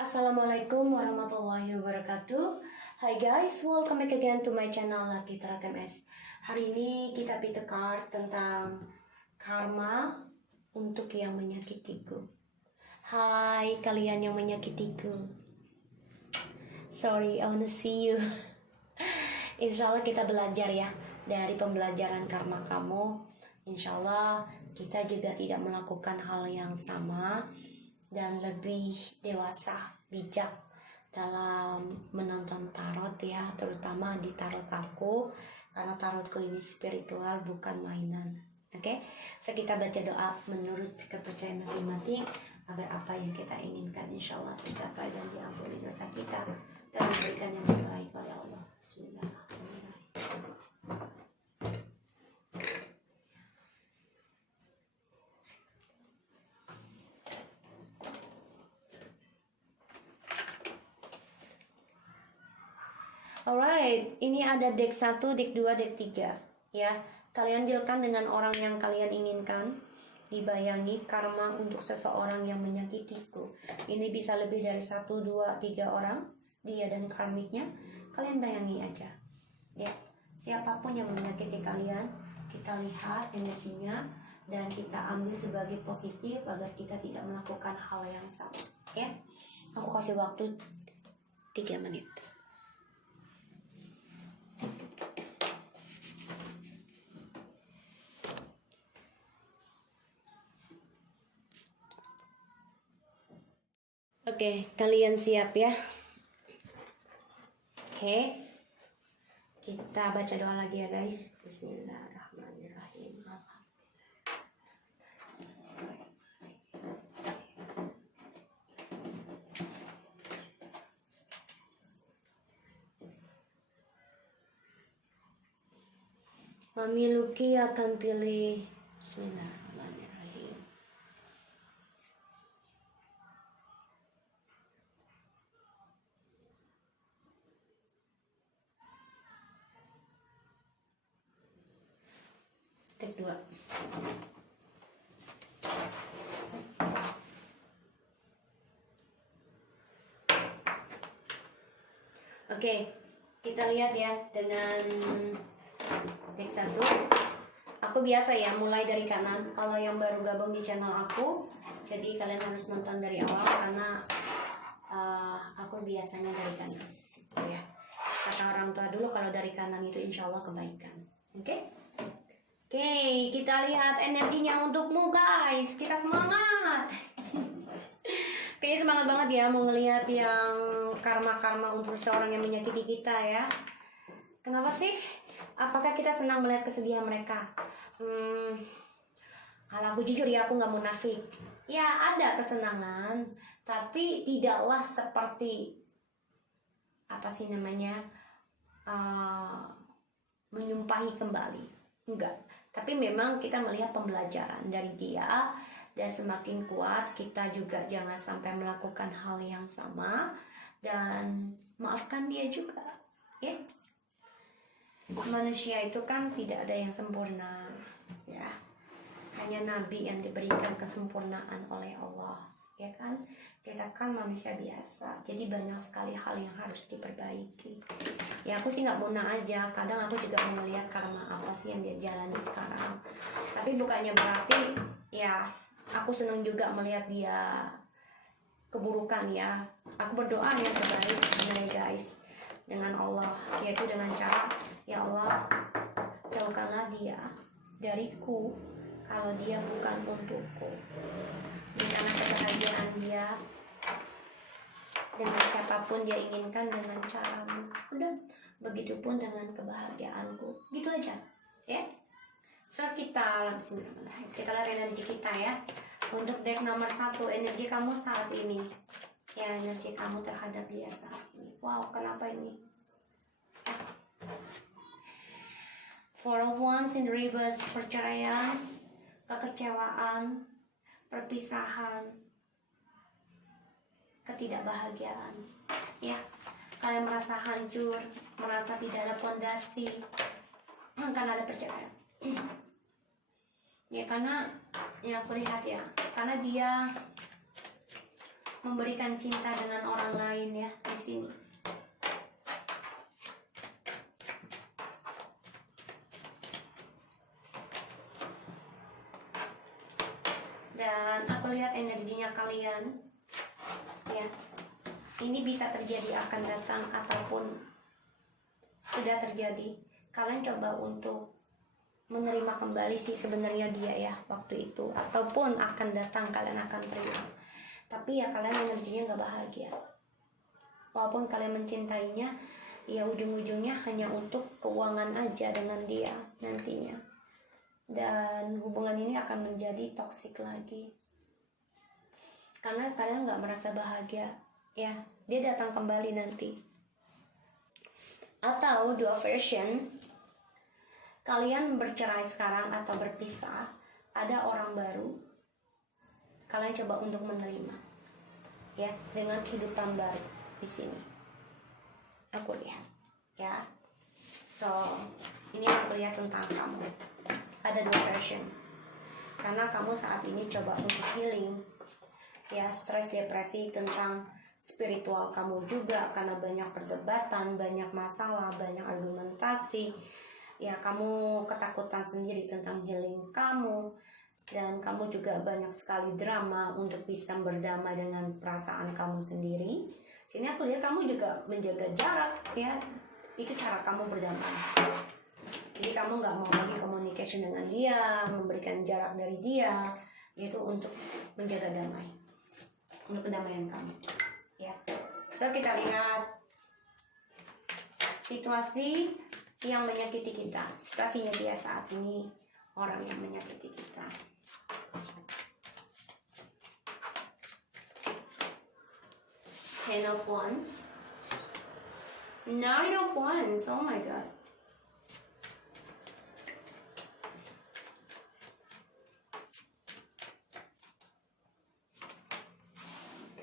Assalamualaikum warahmatullahi wabarakatuh. Hi guys, welcome back again to my channel Lucky Tarot MS. Hari ini kita pick a card tentang karma untuk yang menyakitiku. Hai kalian yang menyakitiku. Sorry, I wanna see you. Insya Allah kita belajar ya dari pembelajaran karma kamu. Insya Allah kita juga tidak melakukan hal yang sama dan lebih dewasa, bijak dalam menonton tarot ya, terutama di tarot aku, karena tarotku ini spiritual bukan mainan. Oke, so kita baca doa menurut kepercayaan masing-masing agar apa yang kita inginkan insya Allah tercapai dan diampuni dosa kita dan diberikan yang terbaik oleh Allah. Bismillahirrahmanirrahim. Alright, ini ada deck 1, deck 2, deck 3 ya. Kalian dealkan dengan orang yang kalian inginkan. Dibayangi karma untuk seseorang yang menyakitiku. Ini bisa lebih dari 1, 2, 3 orang, dia dan karmiknya. Kalian bayangi aja ya. Siapapun yang menyakiti kalian, kita lihat energinya dan kita ambil sebagai positif agar kita tidak melakukan hal yang sama ya. Aku kasih waktu 3 menit. Oke, kalian siap ya? Oke, kita baca doa lagi ya guys. Bismillahirrahmanirrahim. Mami Luki akan pilih Bismillahirrahmanirrahim. Tek 2. Oke, kita lihat ya dengan deck 1. Aku biasa ya mulai dari kanan. Kalau yang baru gabung di channel aku, jadi kalian harus nonton dari awal karena aku biasanya dari kanan ya. Kata orang tua dulu kalau dari kanan itu insya Allah kebaikan. Oke? Oke, kita lihat energinya untukmu guys. Kita semangat. Kayaknya semangat banget ya mau ngelihat yang karma-karma untuk seseorang yang menyakiti kita ya. Kenapa sih? Apakah kita senang melihat kesedihan mereka? Kalau aku jujur ya, aku nggak munafik. Ya ada kesenangan, tapi tidaklah seperti apa sih namanya menyumpahi kembali. Enggak. Tapi memang kita melihat pembelajaran dari dia. Dan semakin kuat kita juga jangan sampai melakukan hal yang sama. Dan maafkan dia juga ya. Manusia itu kan tidak ada yang sempurna ya. Hanya nabi yang diberikan kesempurnaan oleh Allah ya kan. Kita kan manusia biasa, jadi banyak sekali hal yang harus diperbaiki ya. Aku sih nggak muna aja, kadang aku juga mau melihat karma apa sih yang dia jalani sekarang. Tapi bukannya berarti ya aku senang juga melihat dia keburukan ya. Aku berdoa yang terbaik sebenarnya guys dengan Allah, yaitu dengan cara ya Allah jauhkanlah dia dariku kalau dia bukan untukku. Karena kebahagiaan dia dengan siapapun dia inginkan dengan caramu. Udah, begitupun dengan kebahagiaanku. Gitu aja ya. So kita bismillahirrahmanirrahim. Kita lihat energi kita ya. Untuk deck nomor 1, energi kamu saat ini. Ya, energi kamu terhadap dia saat ini. Wow, kenapa ini? Four of Wands in reverse, perceraian, kekecewaan, perpisahan, ketidakbahagiaan. Ya, kalian merasa hancur, merasa tidak ada fondasi, karena ada perceraian. Ya karena yang aku lihat ya, karena dia memberikan cinta dengan orang lain ya di sini. Dan aku lihat energinya kalian ya, ini bisa terjadi, akan datang, ataupun sudah terjadi. Kalian coba untuk menerima kembali sih sebenarnya dia ya waktu itu, ataupun akan datang kalian akan terima. Tapi ya kalian energinya nggak bahagia. Walaupun kalian mencintainya, ya ujung-ujungnya hanya untuk keuangan aja dengan dia nantinya. Dan hubungan ini akan menjadi toksik lagi. Karena kalian nggak merasa bahagia ya, dia datang kembali nanti. Atau dua version, kalian bercerai sekarang atau berpisah, ada orang baru, kalian coba untuk menerima ya, dengan kehidupan baru di sini. Aku lihat ya. So ini aku lihat tentang kamu, ada dua version. Karena kamu saat ini coba untuk healing ya, stres, depresi, tentang spiritual kamu juga, karena banyak perdebatan, banyak masalah, banyak argumentasi ya. Kamu ketakutan sendiri tentang healing kamu, dan kamu juga banyak sekali drama untuk bisa berdamai dengan perasaan kamu sendiri. Sini aku lihat kamu juga menjaga jarak ya, itu cara kamu berdamai. Jadi kamu nggak mau lagi communication dengan dia, memberikan jarak dari dia, itu untuk menjaga damai, untuk kedamaian kamu ya. So kita lihat situasi yang menyakiti kita. Situasinya dia saat ini, orang yang menyakiti kita. Ten of Wands, Nine of Wands, oh my god.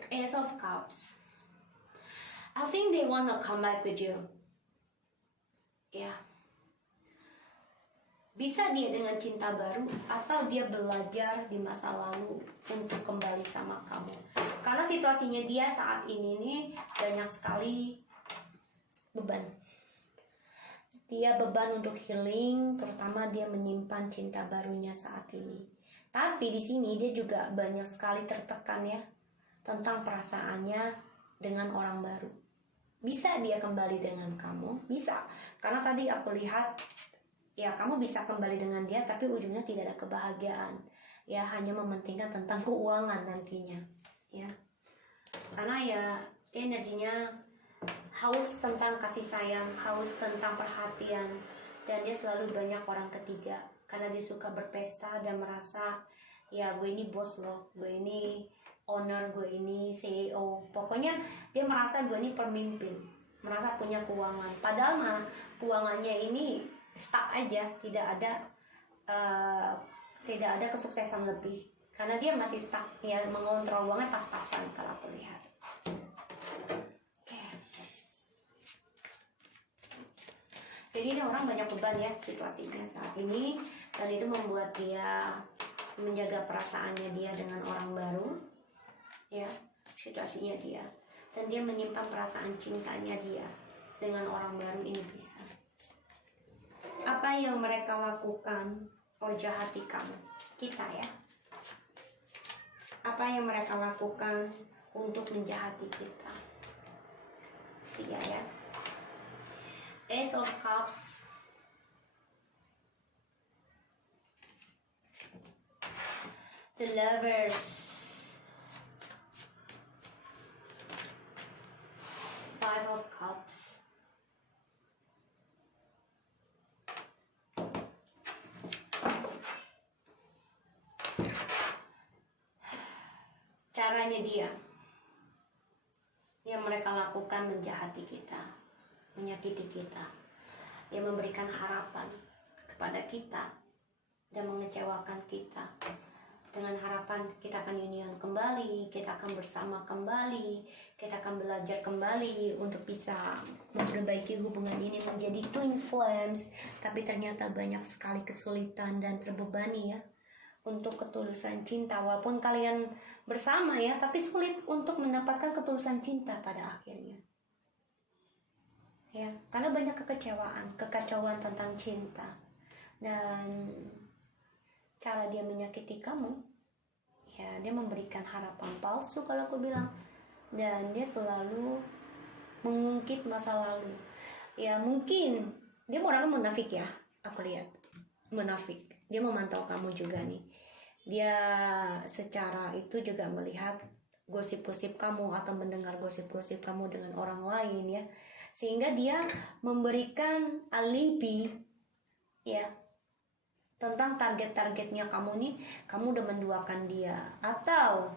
Ace of Cups. I think they want to come back with you. Ya. Bisa dia dengan cinta baru, atau dia belajar di masa lalu untuk kembali sama kamu. Karena situasinya dia saat ini nih banyak sekali beban. Dia beban untuk healing, terutama dia menyimpan cinta barunya saat ini. Tapi di sini dia juga banyak sekali tertekan ya tentang perasaannya dengan orang baru. Bisa dia kembali dengan kamu, bisa. Karena tadi aku lihat ya, kamu bisa kembali dengan dia, tapi ujungnya tidak ada kebahagiaan. Ya hanya mementingkan tentang keuangan nantinya. Ya. Karena ya dia energinya haus tentang kasih sayang, haus tentang perhatian, dan dia selalu banyak orang ketiga. Karena dia suka berpesta dan merasa ya gue ini bos loh, gue ini owner, gue ini CEO. Pokoknya dia merasa gue ini pemimpin, merasa punya keuangan. Padahal mah keuangannya ini stuck aja, tidak ada kesuksesan lebih. Karena dia masih stuck ya, mengontrol uangnya pas-pasan kalau aku lihat. Jadi ini orang banyak beban ya situasinya saat ini, dan itu membuat dia menjaga perasaannya dia dengan orang baru ya, situasinya dia, dan dia menyimpan perasaan cintanya dia dengan orang baru ini bisa. Apa yang mereka lakukan menjahati kamu, kita ya, apa yang mereka lakukan untuk menjahati kita. Tiga ya. Ace of Cups, the Lovers, Five of Cups, caranya dia yang mereka lakukan menjahati kita, menyakiti kita. Dia memberikan harapan kepada kita dan mengecewakan kita. Dengan harapan kita akan union kembali, kita akan bersama kembali, kita akan belajar kembali untuk bisa memperbaiki hubungan ini menjadi twin flames. Tapi ternyata banyak sekali kesulitan dan terbebani ya untuk ketulusan cinta. Walaupun kalian bersama ya, tapi sulit untuk mendapatkan ketulusan cinta pada akhirnya. Ya, karena banyak kekacauan tentang cinta. Dan cara dia menyakiti kamu, ya dia memberikan harapan palsu kalau aku bilang. Dan dia selalu mengungkit masa lalu. Ya mungkin dia orangnya munafik ya, aku lihat munafik. Dia memantau kamu juga nih. Dia secara itu juga melihat gosip-gosip kamu atau mendengar gosip-gosip kamu dengan orang lain ya, sehingga dia memberikan alibi ya tentang target-targetnya kamu nih. Kamu udah menduakan dia, atau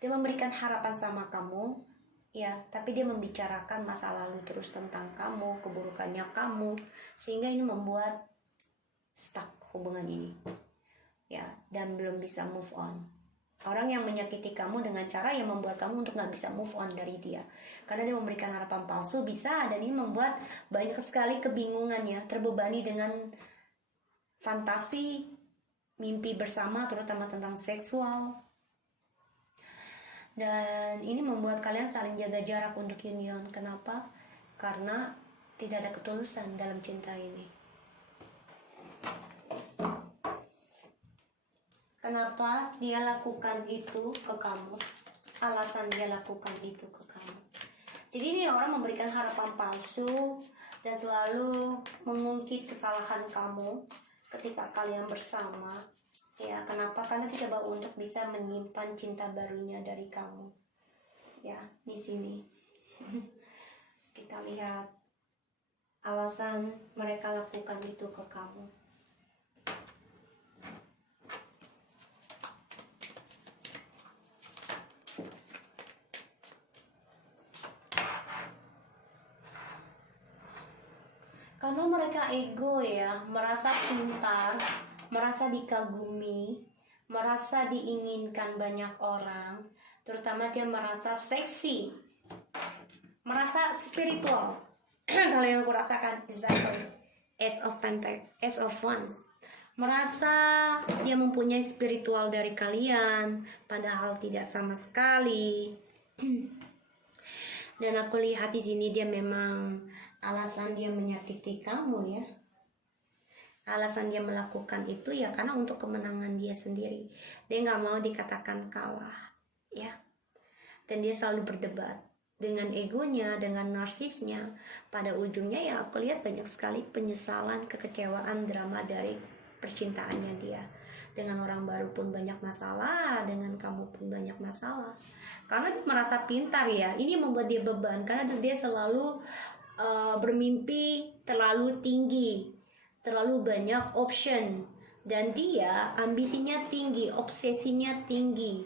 dia memberikan harapan sama kamu ya, tapi dia membicarakan masa lalu terus tentang kamu, keburukannya kamu, sehingga ini membuat stuck hubungan ini ya, dan belum bisa move on. Orang yang menyakiti kamu dengan cara yang membuat kamu untuk gak bisa move on dari dia, karena dia memberikan harapan palsu bisa, dan ini membuat banyak sekali kebingungan ya, terbebani dengan fantasi mimpi bersama, terutama tentang seksual. Dan ini membuat kalian saling jaga jarak untuk union. Kenapa? Karena tidak ada ketulusan dalam cinta ini. Kenapa dia lakukan itu ke kamu? Alasan dia lakukan itu ke kamu. Jadi ini orang memberikan harapan palsu dan selalu mengungkit kesalahan kamu ketika kalian bersama. Ya, kenapa? Karena dia coba untuk bisa menyimpan cinta barunya dari kamu. Ya, di sini kita lihat alasan mereka lakukan itu ke kamu. Karena mereka ego ya, merasa pintar, merasa dikagumi, merasa diinginkan banyak orang, terutama dia merasa seksi, merasa spiritual. Kalau yang aku rasakan exactly Ace of Wands, merasa dia mempunyai spiritual dari kalian, padahal tidak sama sekali. Dan aku lihat di sini dia memang alasan dia menyakiti kamu ya. Alasan dia melakukan itu ya karena untuk kemenangan dia sendiri. Dia nggak mau dikatakan kalah ya. Dan dia selalu berdebat dengan egonya, dengan narsisnya. Pada ujungnya ya aku lihat banyak sekali penyesalan, kekecewaan, drama dari percintaannya dia. Dengan orang baru pun banyak masalah, dengan kamu pun banyak masalah. Karena dia merasa pintar ya. Ini membuat dia beban karena dia selalu bermimpi terlalu tinggi, terlalu banyak option, dan dia ambisinya tinggi, obsesinya tinggi,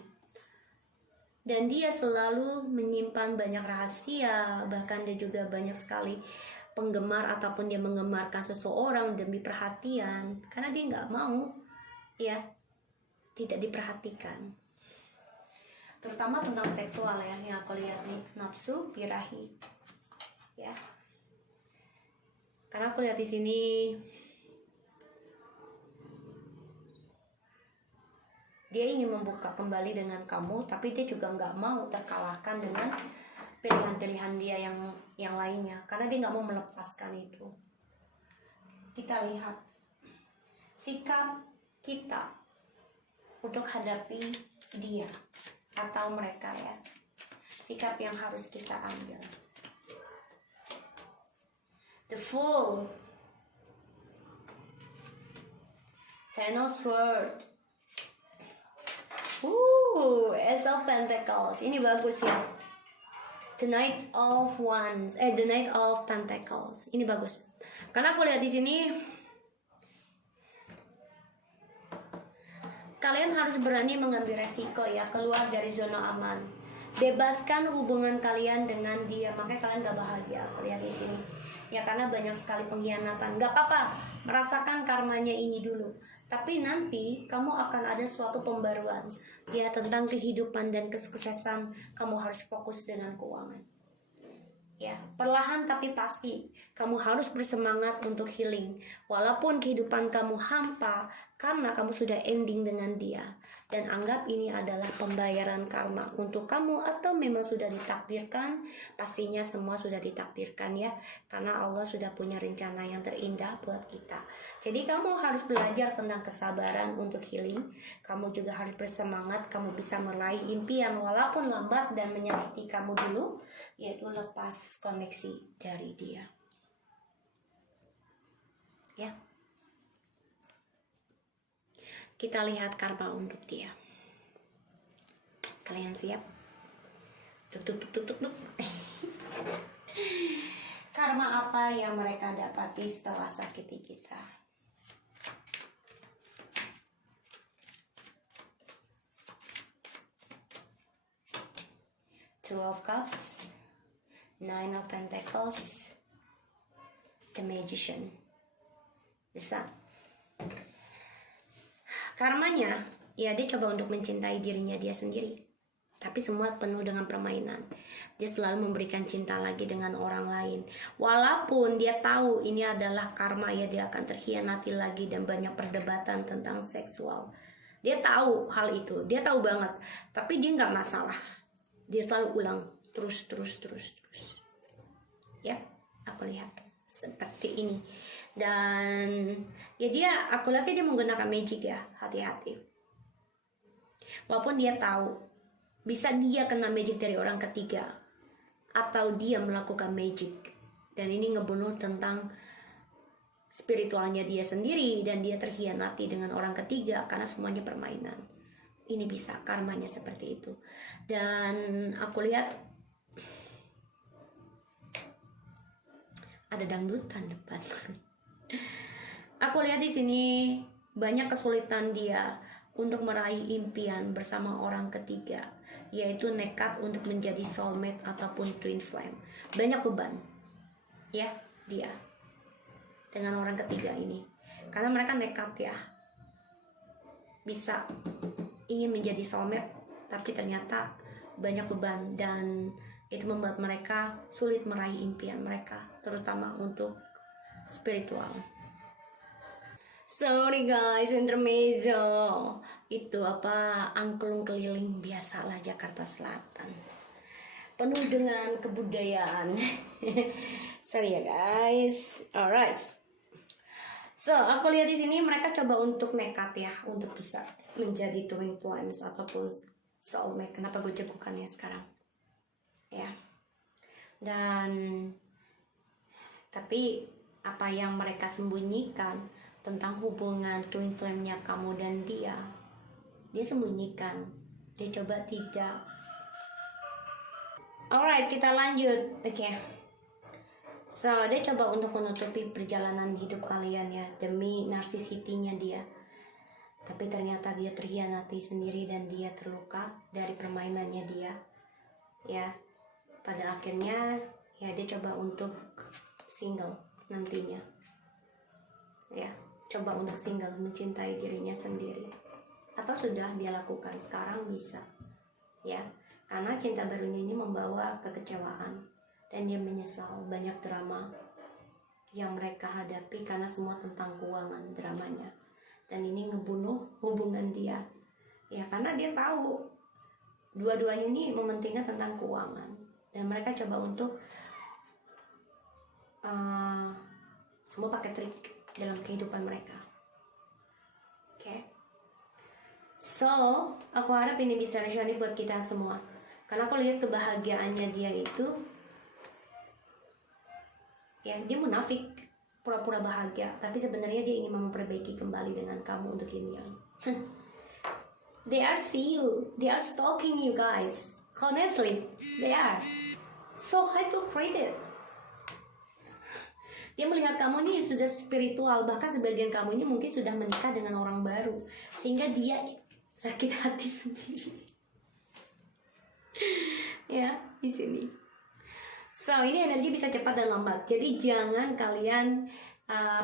dan dia selalu menyimpan banyak rahasia. Bahkan dia juga banyak sekali penggemar ataupun dia menggemarkan seseorang demi perhatian, karena dia nggak mau ya tidak diperhatikan, terutama tentang seksual ya, yang aku lihat nih, nafsu birahi ya. Karena aku lihat di sini dia ingin membuka kembali dengan kamu, tapi dia juga nggak mau terkalahkan dengan pilihan-pilihan dia yang lainnya, karena dia nggak mau melepaskan itu. Kita lihat sikap kita untuk hadapi dia atau mereka ya, sikap yang harus kita ambil. The Fool, Ten of Swords, Ace of Pentacles. Ini bagus ya. The Knight of Wands, The Knight of Pentacles. Ini bagus. Karena aku lihat di sini kalian harus berani mengambil resiko ya, keluar dari zona aman. Bebaskan hubungan kalian dengan dia, makanya kalian gak bahagia. Aku lihat di sini. Ya karena banyak sekali pengkhianatan. Gak apa-apa, merasakan karmanya ini dulu. Tapi nanti kamu akan ada suatu pembaruan. Ya tentang kehidupan dan kesuksesan, kamu harus fokus dengan keuangan. Ya, perlahan tapi pasti kamu harus bersemangat untuk healing. Walaupun kehidupan kamu hampa karena kamu sudah ending dengan dia. Dan anggap ini adalah pembayaran karma untuk kamu atau memang sudah ditakdirkan. Pastinya semua sudah ditakdirkan ya. Karena Allah sudah punya rencana yang terindah buat kita. Jadi kamu harus belajar tentang kesabaran untuk healing. Kamu juga harus bersemangat. Kamu bisa meraih impian walaupun lambat dan menyakiti kamu dulu. Yaitu lepas koneksi dari dia. Ya. Kita lihat karma untuk dia. Kalian siap? Tuk. Karma apa yang mereka dapati setelah sakiti kita? Two of Cups, Nine of Pentacles, The Magician, The Sun. Karmanya, ya dia coba untuk mencintai dirinya dia sendiri. Tapi semua penuh dengan permainan. Dia selalu memberikan cinta lagi dengan orang lain. Walaupun dia tahu ini adalah karma, ya dia akan terkhianati lagi dan banyak perdebatan tentang seksual. Dia tahu hal itu, dia tahu banget. Tapi dia nggak masalah. Dia selalu ulang terus. Ya, aku lihat seperti ini. Dan ya aku rasa dia menggunakan magic ya, hati-hati. Walaupun dia tahu bisa dia kena magic dari orang ketiga atau dia melakukan magic, dan ini ngebunuh tentang spiritualnya dia sendiri dan dia terkhianati dengan orang ketiga karena semuanya permainan. Ini bisa karmanya seperti itu. Dan aku lihat ada dangdutan depan. Aku lihat di sini banyak kesulitan dia untuk meraih impian bersama orang ketiga, yaitu nekat untuk menjadi soulmate ataupun twin flame. Banyak beban, ya dia dengan orang ketiga ini, karena mereka nekat ya, bisa ingin menjadi soulmate, tapi ternyata banyak beban dan itu membuat mereka sulit meraih impian mereka, terutama untuk spiritual. Sorry guys, intermezzo. Itu angklung keliling biasalah Jakarta Selatan. Penuh dengan kebudayaan. Sorry ya guys. Alright. So, aku lihat di sini mereka coba untuk nekat ya, untuk bisa menjadi twin flames ataupun soulmate. Kenapa gue cekukannya sekarang? Ya. Dan tapi apa yang mereka sembunyikan tentang hubungan twin flame-nya kamu dan dia sembunyikan. Dia coba tidak. Alright, kita lanjut. Oke. So, dia coba untuk menutupi perjalanan hidup kalian ya, demi narsisitinya dia. Tapi ternyata dia terkhianati sendiri dan dia terluka dari permainannya dia. Ya. Pada akhirnya ya dia coba untuk single nantinya. Ya. Coba untuk single, mencintai dirinya sendiri, atau sudah dia lakukan sekarang bisa ya, karena cinta barunya ini membawa kekecewaan dan dia menyesal. Banyak drama yang mereka hadapi karena semua tentang keuangan dramanya, dan ini ngebunuh hubungan dia ya, karena dia tahu dua-duanya ini mementingkan tentang keuangan dan mereka coba untuk semua pakai trik dalam kehidupan mereka. Oke. So, aku harap ini bisa resonate buat kita semua. Karena aku lihat kebahagiaannya dia itu, ya dia munafik, pura-pura bahagia, tapi sebenarnya dia ingin memperbaiki kembali dengan kamu untuk ini. They are see you, they are stalking you guys. Honestly, they are so hypocrite. Dia melihat kamu ini sudah spiritual, bahkan sebagian kamu ini mungkin sudah menikah dengan orang baru, sehingga dia sakit hati sendiri. Ya, di sini. So, ini energi bisa cepat dan lambat. Jadi jangan kalian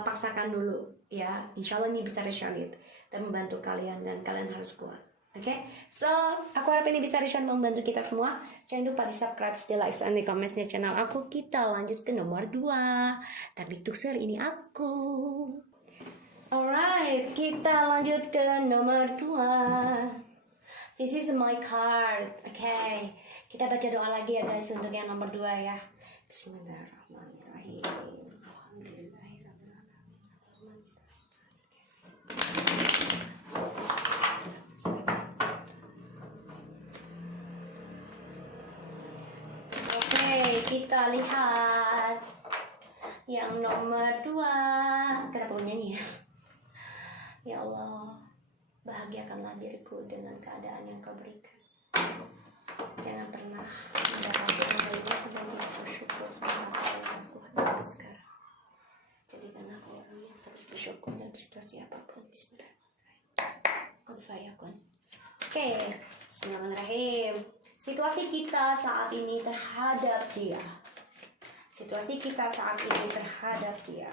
paksakan dulu, ya. Insya Allah ini bisa resonate dan membantu kalian dan kalian harus kuat. Oke, so aku harap ini bisa Rishan membantu kita semua. Jangan lupa di subscribe, di like, dan di comment channel aku. Kita lanjut ke nomor 2. Tapi tukser ini aku. Alright, kita lanjut ke nomor 2. This is my card. Okay, kita baca doa lagi ya guys untuk yang nomor 2 ya. Bismillahirrahmanirrahim. Kita lihat yang nomor 2. Kenapa nyanyi ya? Ya Allah, bahagiakanlah diriku dengan keadaan yang kau berikan. Jangan pernah mendapati kebaikan dan bersyukur pada apa yang aku hadapi sekarang. Jadikanlah aku orang yang terus bersyukur dalam situasi apapun. Bismillahirrahmanirrahim. Oke, Bismillahirrahmanirrahim. Situasi kita saat ini terhadap dia. Situasi kita saat ini terhadap dia.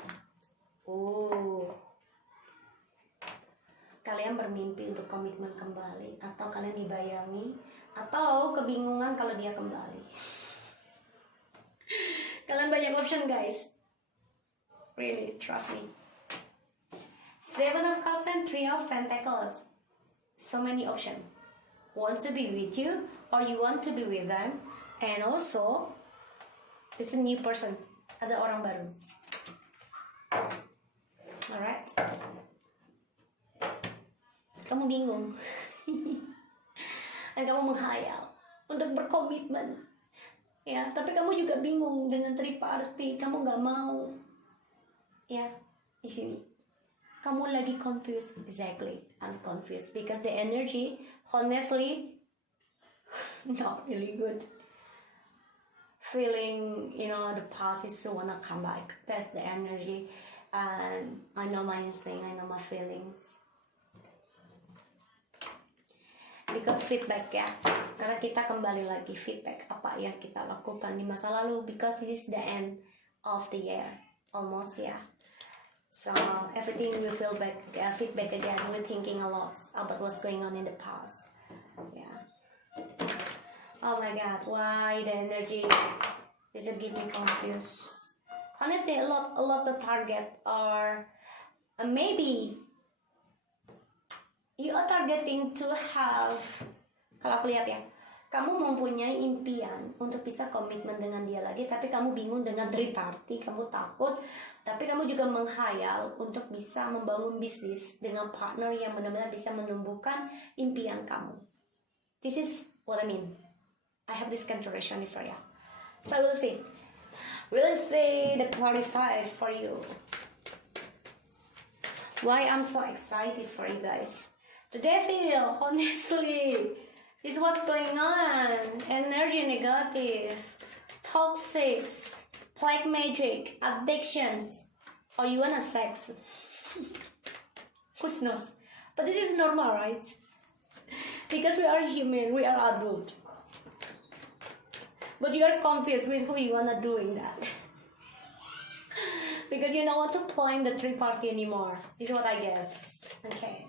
Kalian bermimpi untuk komitmen kembali, atau kalian dibayangi, atau kebingungan kalau dia kembali. Kalian banyak option guys. Really, trust me. 7 of Cups and 3 of Pentacles. So many options. Wants to be with you, or you want to be with them, and also it's a new person. Ada orang baru. Alright. Kamu bingung. Dan kamu menghayal untuk berkomitmen. Ya, tapi kamu juga bingung dengan triparty. Kamu gak mau. Ya, di sini. Kamu lagi confused. Exactly, I'm confused because the energy, honestly, not really good. Feeling, the past is still wanna come back. That's the energy, and I know my instinct, I know my feelings. Because feedback ya, karena kita kembali lagi feedback apa yang kita lakukan di masa lalu. Because this is the end of the year, almost ya. So everything will feel back, feedback again. We're thinking a lot about what's going on in the past. Yeah. Oh my God, why the energy is it getting confused? Honestly, a lot of target, or maybe you are targeting to have. Kalau aku lihat ya, kamu mempunyai impian untuk bisa komitmen dengan dia lagi, tapi kamu bingung dengan triparty, kamu takut. Tapi kamu juga menghayal untuk bisa membangun bisnis dengan partner yang benar-benar bisa menumbuhkan impian kamu. This is what I mean. I have this consideration for you. So we'll see. We'll see the 25 for you. Why I'm so excited for you guys. Today feel, honestly, this is what's going on. Energy negative, toxic, black magic, addictions, or you wanna sex. Who knows? But this is normal, right? Because we are human, we are adult. But you are confused with who you wanna doing that. Because you don't want to play in the triparty anymore. This is what I guess. Okay.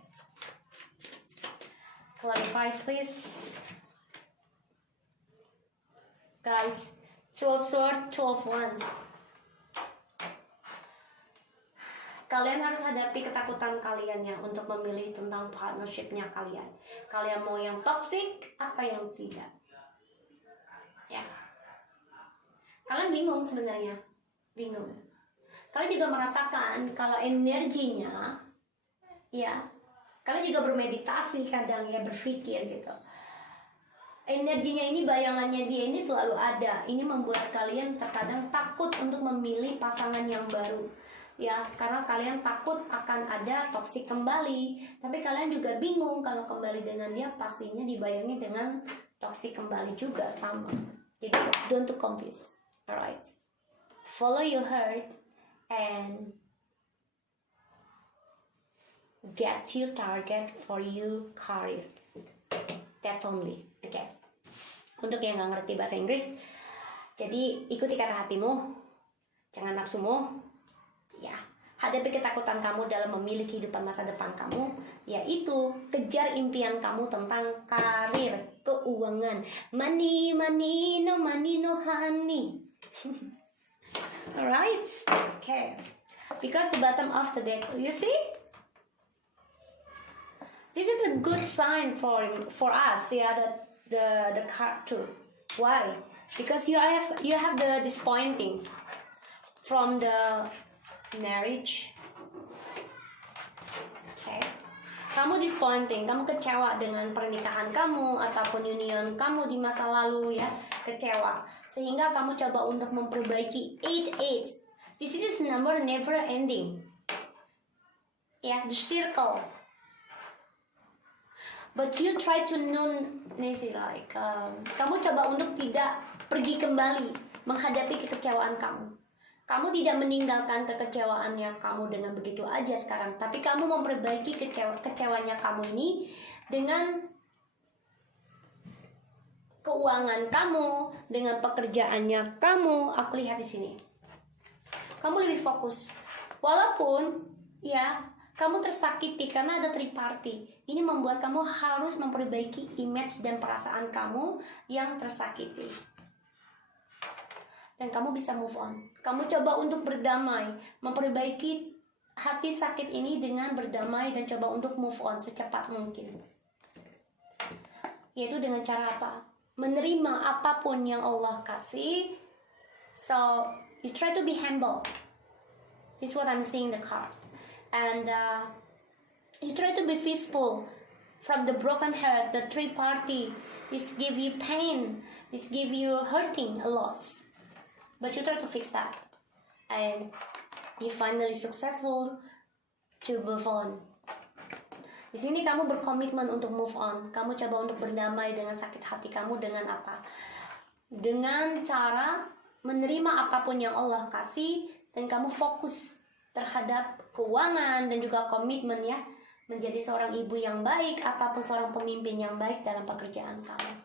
Clarify, please. Guys, 2 of Swords, 2 of Wands. Kalian harus hadapi ketakutan kalian ya untuk memilih tentang partnershipnya kalian. Kalian mau yang toxic, apa yang tidak. Ya. Kalian bingung sebenarnya. Bingung. Kalian juga merasakan kalau energinya, ya, kalian juga bermeditasi kadang ya, berpikir gitu. Energinya ini, bayangannya dia ini selalu ada. Ini membuat kalian terkadang takut untuk memilih pasangan yang baru. Ya, karena kalian takut akan ada toksik kembali. Tapi kalian juga bingung kalau kembali dengan dia pastinya dibayangi dengan toksik kembali juga sama. Jadi don't too confused. Alright. Follow your heart and get your target for your career. That's only. Okay. Untuk yang nggak ngerti bahasa Inggris, jadi ikuti kata hatimu, jangan nafsumu. Ya, Hadapi ketakutan kamu dalam memilih kehidupan masa depan kamu, yaitu kejar impian kamu tentang karir, keuangan. Money, money, no honey. Alright, okay. Because the bottom of the deck, you see? This is a good sign for us, yeah, the card too. Why? Because you have the disappointing from the marriage. Okay. Kamu disappointing, kamu kecewa dengan pernikahan kamu ataupun union kamu di masa lalu ya, kecewa. Sehingga kamu coba untuk memperbaiki 88. This is number never ending. Ya, the circle. But you try to kamu coba untuk tidak pergi kembali menghadapi kekecewaan kamu. Kamu tidak meninggalkan kekecewaannya kamu dengan begitu aja sekarang, tapi kamu memperbaiki kecewanya kamu ini dengan keuangan kamu, dengan pekerjaannya kamu. Aku lihat di sini. Kamu lebih fokus. Walaupun ya kamu tersakiti karena ada third party. Ini membuat kamu harus memperbaiki image dan perasaan kamu yang tersakiti. Dan kamu bisa move on. Kamu coba untuk berdamai, memperbaiki hati sakit ini dengan berdamai dan coba untuk move on secepat mungkin. Yaitu dengan cara apa? Menerima apapun yang Allah kasih. So, you try to be humble. This is what I'm seeing the card. And you try to be peaceful from the broken heart, the third party. This give you pain. This give you hurting a lot. But you try to fix that, and you finally successful to move on. Di sini kamu berkomitmen untuk move on. Kamu coba untuk berdamai dengan sakit hati kamu dengan apa? Dengan cara menerima apapun yang Allah kasih, dan kamu fokus terhadap keuangan dan juga komitmen ya, menjadi seorang ibu yang baik ataupun seorang pemimpin yang baik dalam pekerjaan kamu.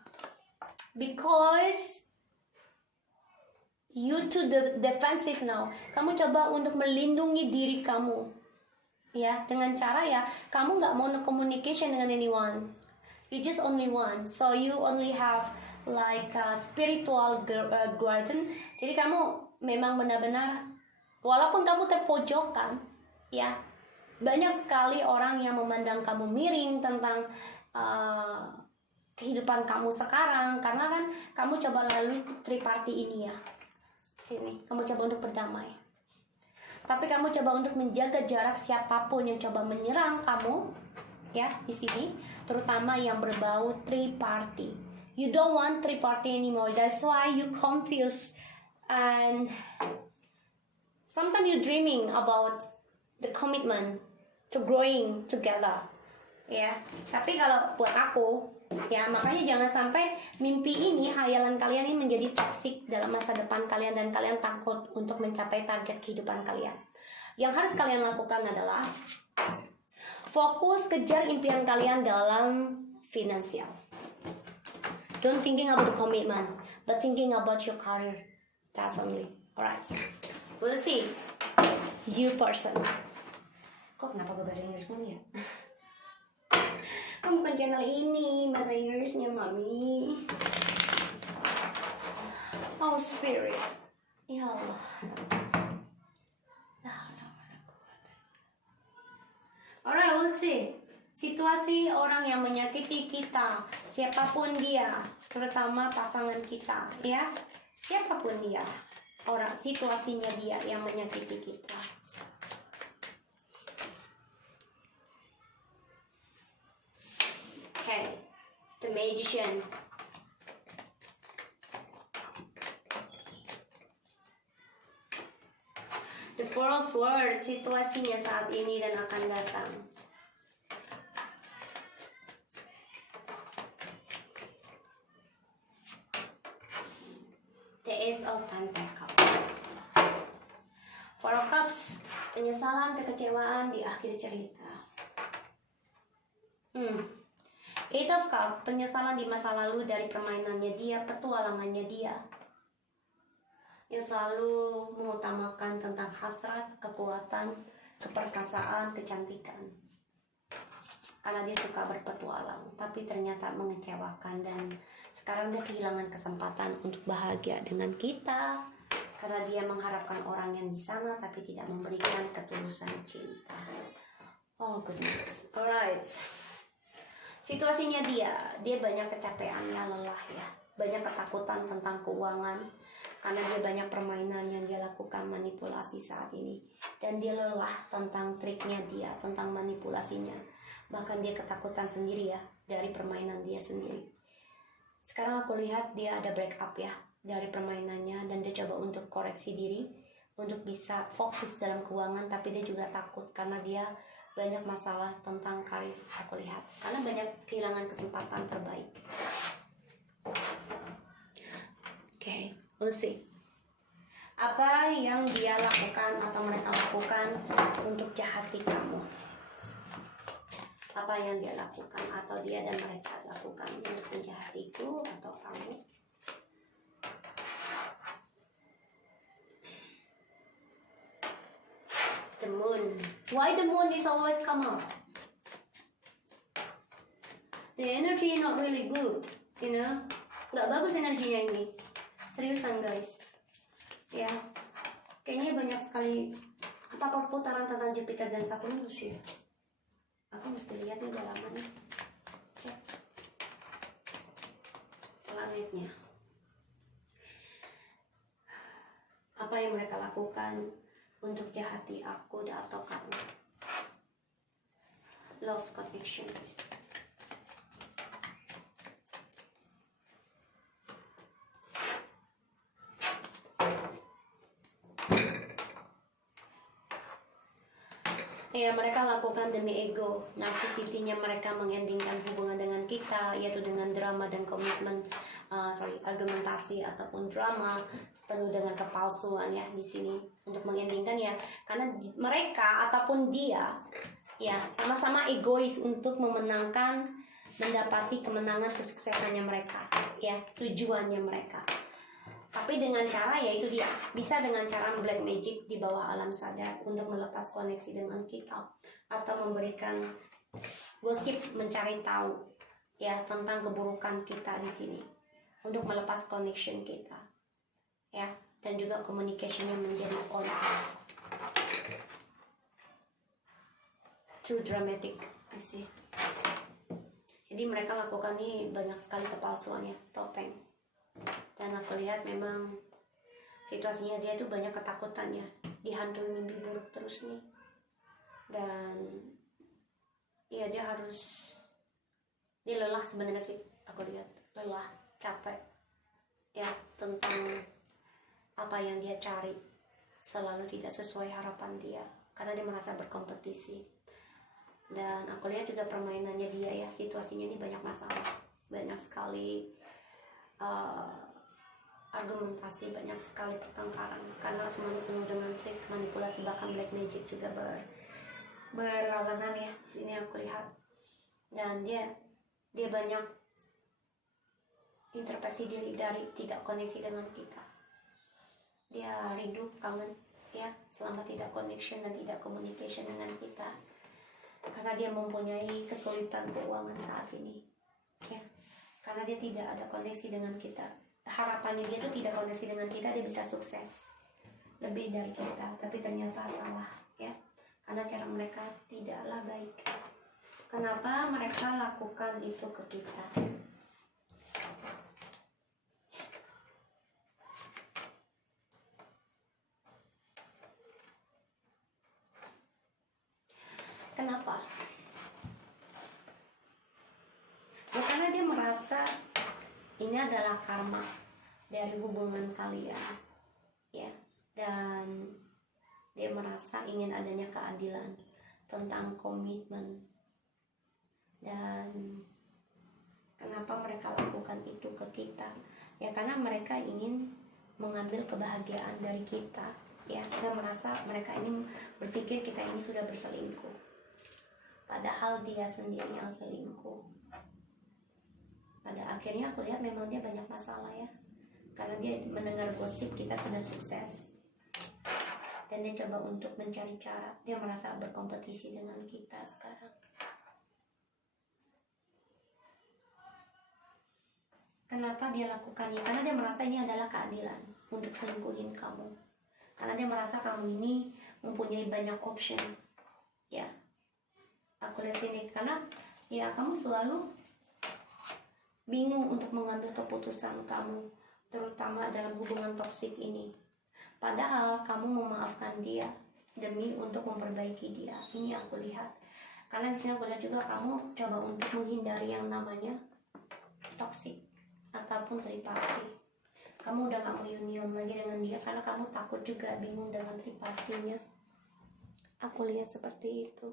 Because you to the defensive now. Kamu coba untuk melindungi diri kamu, ya, dengan cara ya, kamu nggak mau communication dengan anyone. You just only one. So you only have like a spiritual guardian. Jadi kamu memang benar-benar, walaupun kamu terpojokkan, ya, banyak sekali orang yang memandang kamu miring tentang kehidupan kamu sekarang, karena kan kamu coba lalui triparty ini ya. Sini, kamu coba untuk berdamai. Tapi kamu coba untuk menjaga jarak siapapun yang coba menyerang kamu, ya, di sini, terutama yang berbau three party. You don't want three party anymore. That's why you confused, and sometimes you dreaming about the commitment to growing together. Ya, tapi kalau buat aku, ya, makanya jangan sampai mimpi ini, hayalan kalian ini menjadi toksik dalam masa depan kalian dan kalian takut untuk mencapai target kehidupan kalian. Yang harus kalian lakukan adalah fokus kejar impian kalian dalam finansial. Don't thinking about the commitment, but thinking about your career. That's only. Alright. We'll see. You person. Kok kenapa gue bahasa Inggris pun ya? Kan bukan channel ini bahasa Inggrisnya, Mami. Oh, spirit. Ya Allah. Alright, we'll see. Situasi orang yang menyakiti kita, siapapun dia, terutama pasangan kita, ya, siapapun dia, orang situasinya dia yang menyakiti kita. Okay, the magician. The four of swords, situasinya saat ini dan akan datang. The Ace of Pentacles. Four of Cups, penyesalan, kekecewaan di akhir cerita. Eight of Cups, penyesalan di masa lalu dari permainannya dia, petualangannya dia, yang selalu mengutamakan tentang hasrat, kekuatan, keperkasaan, kecantikan. Karena dia suka berpetualang, tapi ternyata mengecewakan, dan sekarang dia kehilangan kesempatan untuk bahagia dengan kita karena dia mengharapkan orang yang di sana tapi tidak memberikan ketulusan cinta. Oh goodness. Alright. Situasinya dia banyak kecapeannya, lelah ya, banyak ketakutan tentang keuangan karena dia banyak permainan yang dia lakukan, manipulasi saat ini, dan dia lelah tentang triknya dia, tentang manipulasinya. Bahkan dia ketakutan sendiri ya dari permainan dia sendiri. Sekarang aku lihat dia ada break up ya dari permainannya, dan dia coba untuk koreksi diri untuk bisa fokus dalam keuangan, tapi dia juga takut karena dia banyak masalah tentang karir, aku lihat, karena banyak kehilangan kesempatan terbaik. Okay, we'll see. Apa yang dia lakukan atau mereka lakukan untuk jahati kamu? Apa yang dia lakukan atau dia dan mereka lakukan untuk menjahatiku atau kamu? The moon. Why the moon is always come out? The energy not really good, you know. Nggak bagus energinya ini. Seriusan guys. Ya, kayaknya banyak sekali perputaran tentang Jupiter dan Saturnus ya. Aku mesti lihat nih, udah lama nih. Cek planetnya. Apa yang mereka lakukan untuk jahati aku atau kamu? Lost connections. Ya, mereka lakukan demi ego, narsisitinya mereka mengendingkan hubungan dengan kita, yaitu dengan drama dan komitmen, argumentasi ataupun drama penuh dengan kepalsuan ya di sini untuk mengendingkan ya, karena mereka ataupun dia ya sama-sama egois untuk mendapati kemenangan, kesuksesannya mereka ya, tujuannya mereka. Tapi dengan cara, yaitu dia bisa dengan cara black magic di bawah alam sadar untuk melepas koneksi dengan kita, atau memberikan gosip, mencari tahu ya tentang keburukan kita di sini untuk melepas connection kita ya, dan juga communication yang menjadi on. Too dramatic, I see. Jadi mereka lakukan ini banyak sekali kepalsuan ya, topeng. Dan aku lihat memang situasinya dia tuh banyak ketakutan ya, dihantui mimpi buruk terus nih. Dan ya dia lelah sebenarnya sih, aku lihat lelah, capek ya tentang apa yang dia cari selalu tidak sesuai harapan dia karena dia merasa berkompetisi. Dan aku lihat juga permainannya dia ya, situasinya ini banyak masalah, banyak sekali argumentasi, banyak sekali pertengkaran karena semuanya penuh dengan trik, manipulasi, bahkan black magic juga berlawanan ya di sini aku lihat. Dan dia banyak introspeksi diri dari tidak koneksi dengan kita. Dia rindu, kangen ya selama tidak connection dan tidak communication dengan kita, karena dia mempunyai kesulitan keuangan saat ini ya, karena dia tidak ada koneksi dengan kita. Harapannya dia tuh tidak koneksi dengan kita, dia bisa sukses lebih dari kita, tapi ternyata salah ya, karena cara mereka tidaklah baik. Kenapa mereka lakukan itu ke kita? Kenapa? Ya karena dia merasa ini adalah karma dari hubungan kalian ya, dan dia merasa ingin adanya keadilan tentang komitmen. Dan kenapa mereka lakukan itu ke kita? Ya karena mereka ingin mengambil kebahagiaan dari kita ya, dan merasa mereka ini berpikir kita ini sudah berselingkuh, padahal dia sendiri yang selingkuh. Pada akhirnya aku lihat memang dia banyak masalah ya, karena dia mendengar gosip kita sudah sukses dan dia coba untuk mencari cara. Dia merasa berkompetisi dengan kita sekarang. Kenapa dia lakukannya? Karena dia merasa ini adalah keadilan untuk selingkuhin kamu. Karena dia merasa kamu ini mempunyai banyak option. Ya, aku lihat sini karena ya kamu selalu bingung untuk mengambil keputusan kamu, terutama dalam hubungan toksik ini. Padahal kamu memaafkan dia demi untuk memperbaiki dia. Ini aku lihat. Karena di sini aku lihat juga kamu coba untuk menghindari yang namanya toksik ataupun triparty. Kamu udah gak mau union lagi dengan dia karena kamu takut juga, bingung dengan tripartinya. Aku lihat seperti itu.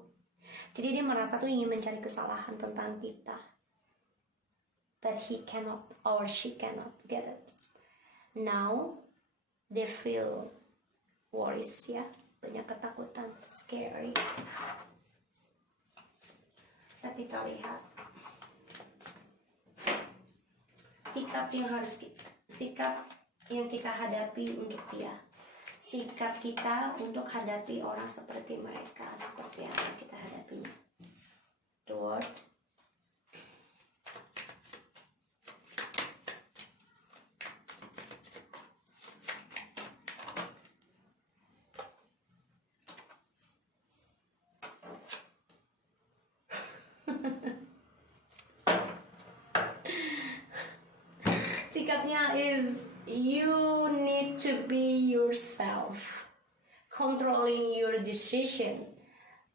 Jadi dia merasa tuh ingin mencari kesalahan tentang kita, but he cannot or she cannot get it. Now they feel worries, ya, banyak ketakutan, scary. Bisa kita lihat sikap yang kita hadapi untuk dia, sikap kita untuk hadapi orang seperti mereka, seperti apa kita hadapinya. The word. Sikapnya is you need to be yourself, controlling your decision.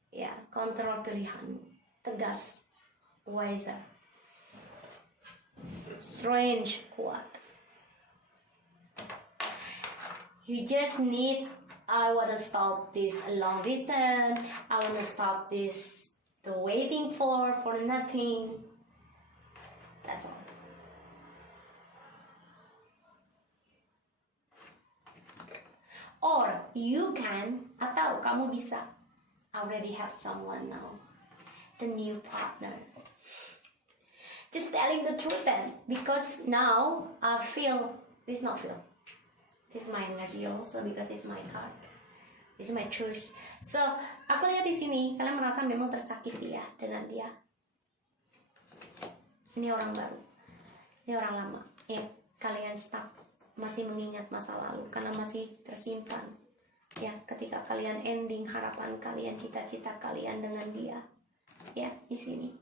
Ya, kontrol pilihan, tegas, wiser, strange, kuat. You just need, I wanna stop this long distance, I wanna stop this, the waiting for nothing. That's all. Or you can, atau kamu bisa, already have someone now, the new partner. Just telling the truth then, because now I feel, this is not feel, this is my energy also, because this is my card, this is my choice. So aku lihat di sini kalian merasa memang tersakiti ya dengan dia. Ini orang baru, ini orang lama, ya kalian stuck, masih mengingat masa lalu karena masih tersimpan ya ketika kalian ending harapan kalian, cita-cita kalian dengan dia ya di sini,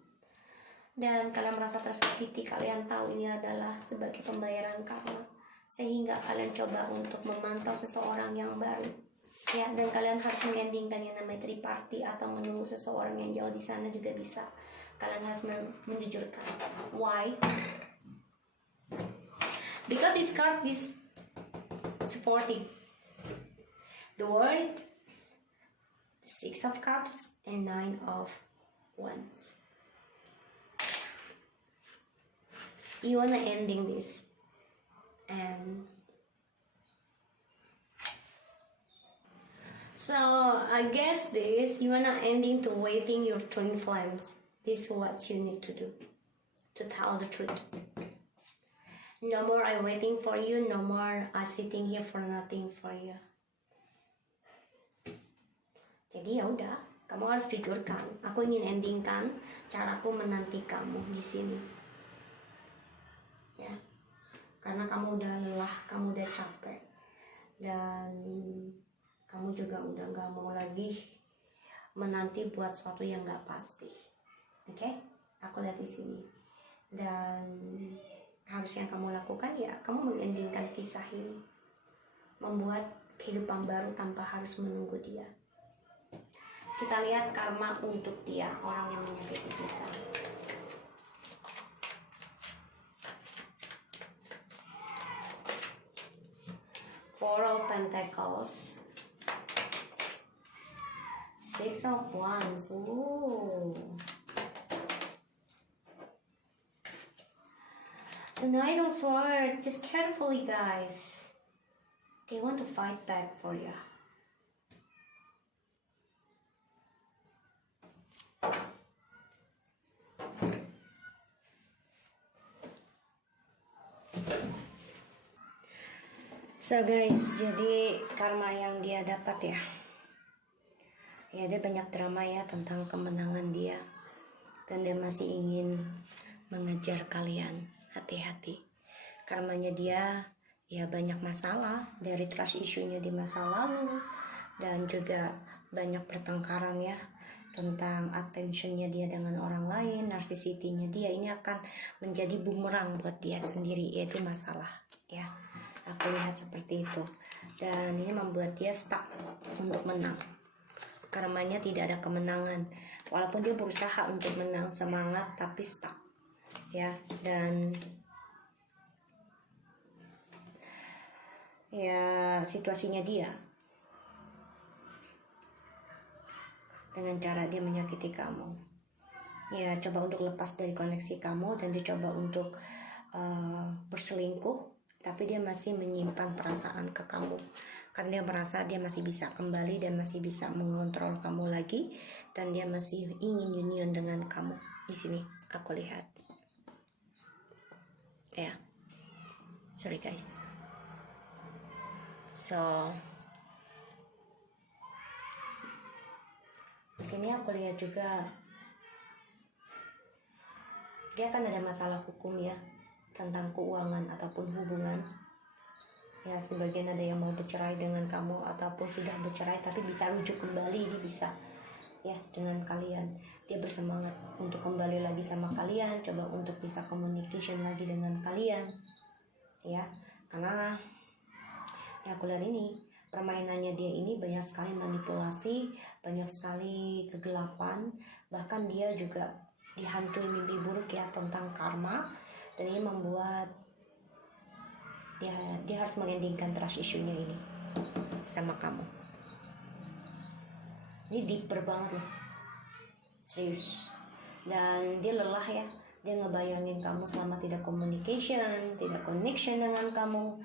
dan kalian merasa tersakiti. Kalian tahu ini adalah sebagai pembayaran karma, sehingga kalian coba untuk memantau seseorang yang baru ya, dan kalian harus mengendingkan yang namanya triparty atau menunggu seseorang yang jauh di sana juga bisa. Kalian harus menjujurkan. Why? Because this card is supporting the word, the 6 of Cups and 9 of Wands. You wanna ending this, and so I guess this you wanna ending to waiting your twin flames. This is what you need to do to tell the truth. No more I waiting for you, no more I sitting here for nothing for you. Jadi ya udah, kamu harus jujurkan. Aku ingin endingkan caraku menanti kamu di sini. Ya. Karena kamu udah lelah, kamu udah capek. Dan kamu juga udah gak mau lagi menanti buat sesuatu yang gak pasti. Oke? Aku lihat di sini. Dan harus yang kamu lakukan ya kamu mengendingkan kisah ini, membuat kehidupan baru tanpa harus menunggu dia. Kita lihat karma untuk dia, orang yang menyakiti kita. Four of Pentacles, 6 of Wands. Ooh. The Knight of Swords, just carefully guys. They want to fight back for you. So guys, jadi karma yang dia dapat ya. Ya, dia banyak drama ya tentang kemenangan dia, dan dia masih ingin mengejar kalian. Hati-hati, karenanya dia ya banyak masalah dari trust issue-nya di masa lalu, dan juga banyak pertengkaran ya tentang attention-nya dia dengan orang lain, narsisity-nya dia. Ini akan menjadi bumerang buat dia sendiri, yaitu masalah ya. Aku lihat seperti itu, dan ini membuat dia stuck untuk menang. Karenanya tidak ada kemenangan, walaupun dia berusaha untuk menang, semangat, tapi stuck ya. Dan ya situasinya dia dengan cara dia menyakiti kamu, ya coba untuk lepas dari koneksi kamu, dan dia coba untuk berselingkuh, tapi dia masih menyimpan perasaan ke kamu karena dia merasa dia masih bisa kembali dan masih bisa mengontrol kamu lagi, dan dia masih ingin union dengan kamu. Di sini aku lihat ya, sorry guys. So di sini aku lihat juga dia akan ada masalah hukum ya tentang keuangan ataupun hubungan. Ya, sebagian ada yang mau bercerai dengan kamu ataupun sudah bercerai tapi bisa rujuk kembali, dia bisa ya dengan kalian. Dia bersemangat untuk kembali lagi sama kalian, coba untuk bisa communication lagi dengan kalian ya. Karena ya aku lihat ini permainannya dia ini banyak sekali manipulasi, banyak sekali kegelapan, bahkan dia juga dihantui mimpi buruk ya tentang karma, dan ini membuat dia harus mengendingkan trust issue-nya ini sama kamu. Ini deeper banget loh, serius. Dan dia lelah ya, dia ngebayangin kamu selama tidak communication, tidak connection dengan kamu,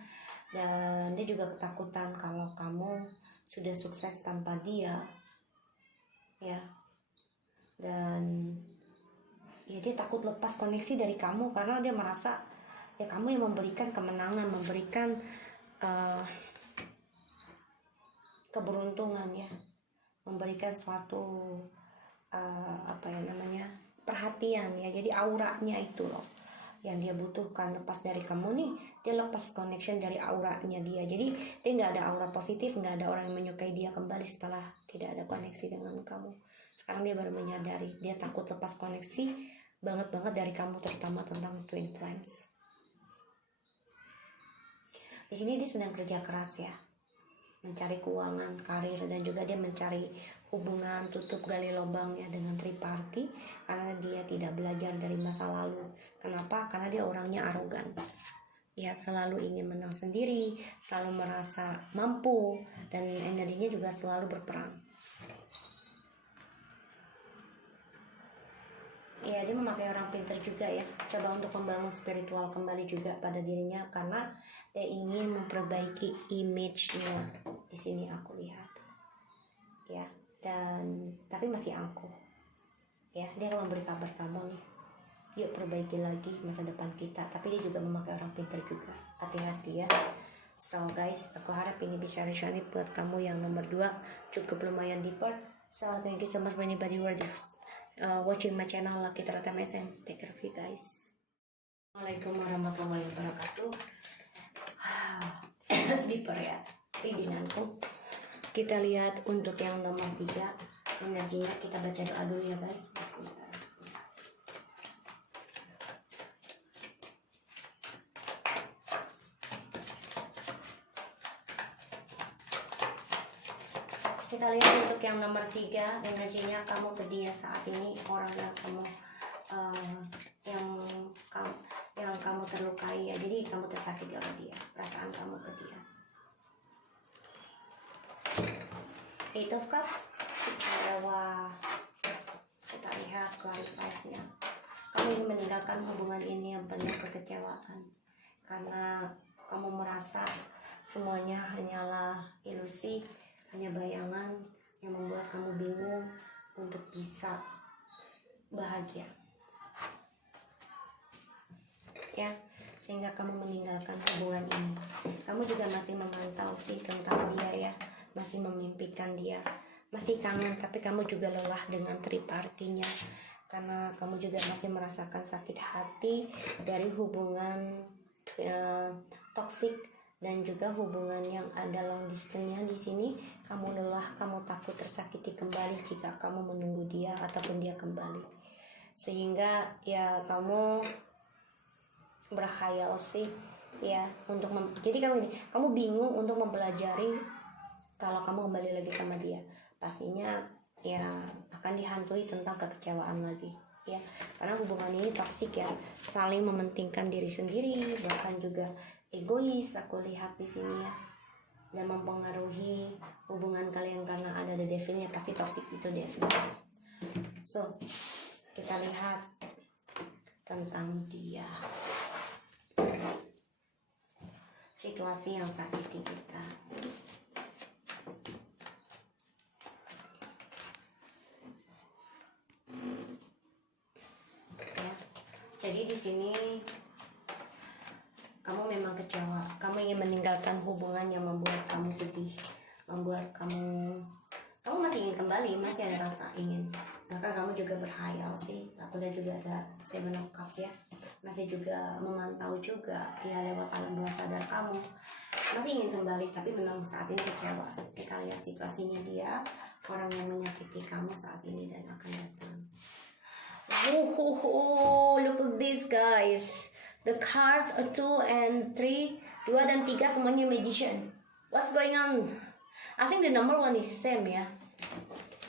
dan dia juga ketakutan kalau kamu sudah sukses tanpa dia ya. Dan ya dia takut lepas koneksi dari kamu karena dia merasa ya kamu yang memberikan kemenangan, memberikan keberuntungan ya, memberikan suatu perhatian ya. Jadi auranya itu loh yang dia butuhkan. Lepas dari kamu nih, dia lepas connection dari auranya dia. Jadi dia nggak ada aura positif, nggak ada orang yang menyukai dia kembali setelah tidak ada koneksi dengan kamu. Sekarang dia baru menyadari, dia takut lepas koneksi banget dari kamu, terutama tentang twin flames. Di sini dia sedang kerja keras ya, mencari keuangan, karir, dan juga dia mencari hubungan, tutup gali lubang ya dengan triparty, karena dia tidak belajar dari masa lalu. Kenapa? Karena dia orangnya arogan ya, selalu ingin menang sendiri, selalu merasa mampu, dan energinya juga selalu berperang ya. Dia memakai orang pintar juga ya, coba untuk membangun spiritual kembali juga pada dirinya, karena dia ingin memperbaiki image-nya. Di sini aku lihat ya, dan tapi masih angkuh ya. Dia akan memberi kabar kamu nih, yuk perbaiki lagi masa depan kita. Tapi dia juga memakai orang pintar juga, hati-hati ya. So guys, aku harap ini bisa resonate buat kamu yang nomor 2, cukup lumayan deeper. So thank you so much for anybody who are watching my channel Lucky Tarot MSN. Take care of you guys. Assalamualaikum warahmatullahi wabarakatuh. Deeper ya readinganku. Kita lihat untuk yang nomor 3 energinya. Kita baca doa dulu ya guys. Bismillah. Kita lihat untuk yang nomor 3 energinya. Kamu ke dia saat ini, orang yang kamu yang kamu terlukai ya. Jadi kamu tersakiti oleh dia, perasaan kamu ke dia. Eight of Cups. Wah, kita lihat clarify-nya. Kamu ingin meninggalkan hubungan ini yang penuh kekecewaan, karena kamu merasa semuanya hanyalah ilusi, hanya bayangan yang membuat kamu bingung untuk bisa bahagia ya, sehingga kamu meninggalkan hubungan ini. Kamu juga masih memantau sih tentang dia ya, masih memimpikan dia, masih kangen, tapi kamu juga lelah dengan tripartinya, karena kamu juga masih merasakan sakit hati dari hubungan toksik dan juga hubungan yang ada long distance-nya. Di sini kamu lelah, kamu takut tersakiti kembali jika kamu menunggu dia ataupun dia kembali, sehingga ya kamu berkhayal sih ya untuk jadi kamu bingung untuk mempelajari. Kalau kamu kembali lagi sama dia, pastinya ya akan dihantui tentang kekecewaan lagi ya, karena hubungan ini toksik ya, saling mementingkan diri sendiri, bahkan juga egois aku lihat di sini ya, dan mempengaruhi hubungan kalian karena ada the devilnya, pasti toksik itu devil. So kita lihat tentang dia, situasi yang sakiti kita. Ya, jadi di sini kamu memang kecewa, kamu ingin meninggalkan hubungan yang membuat kamu sedih, membuat kamu masih ingin kembali, masih ada rasa ingin, bahkan kamu juga berhayal sih, aku lihat juga ada Seven of Cups ya, masih juga memantau juga ya lewat alam bawah sadar kamu, masih ingin kembali, tapi memang saat ini kecewa. Kita lihat situasinya dia, orang yang menyakiti kamu saat ini dan akan datang. Look at this guys, the card 2 and 3, 2 dan 3 semuanya magician. What's going on? I think the number 1 is same ya,